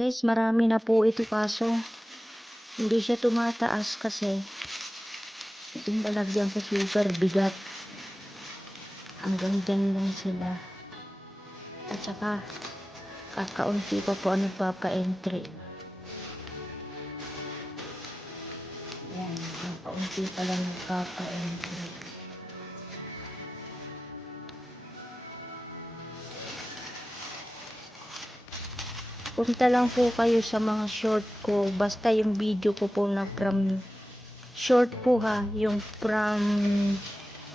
Guys, marami na po ito kaso hindi siya tumataas kasi itong lalagyan ko sugar bigat. Hanggang dyan lang sila. At saka kakaunti pa po ang nagpapa-entry. Yan, kakaunti pa lang nagpapa-entry. Punta lang po kayo sa mga short ko. Basta yung video ko po na from short po ha. Yung from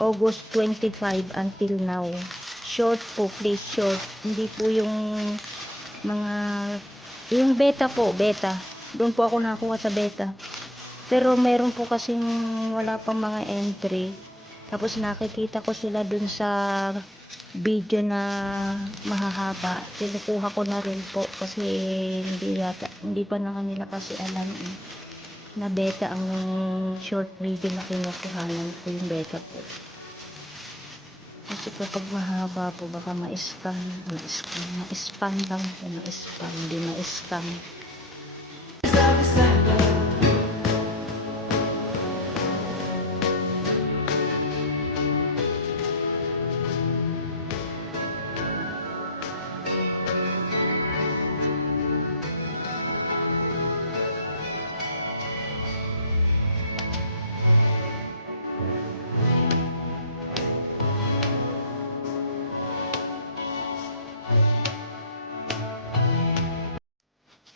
August 25 until now. Short po, please, short. Hindi po yung mga yung beta po, beta. Doon po ako nakakuha sa beta. Pero meron po kasing wala pang mga entry. Tapos nakikita ko sila dun sa video na mahahaba. Kinukuha ko na rin po kasi hindi pa na kanila kasi alam na beta ang short video na kinukuhanan ko yung beta po. Kasi kapag mahaba po baka ma-scam lang po, ma-scam, hindi ma-scam.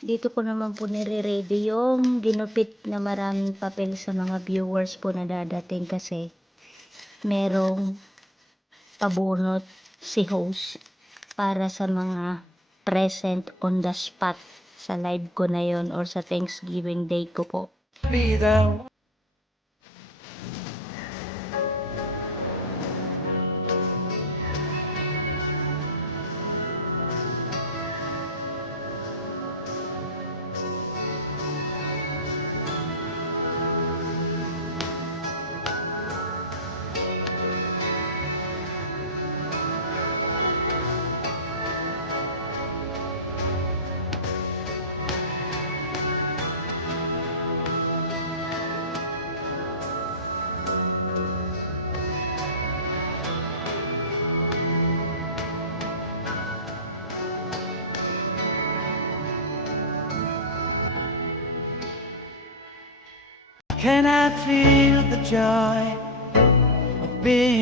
Dito ko naman po nire-ready yung ginupit na maraming papel sa mga viewers po na dadating kasi merong pabunot si host para sa mga present on the spot sa live ko na yon or sa Thanksgiving Day ko po. Can I feel the joy of being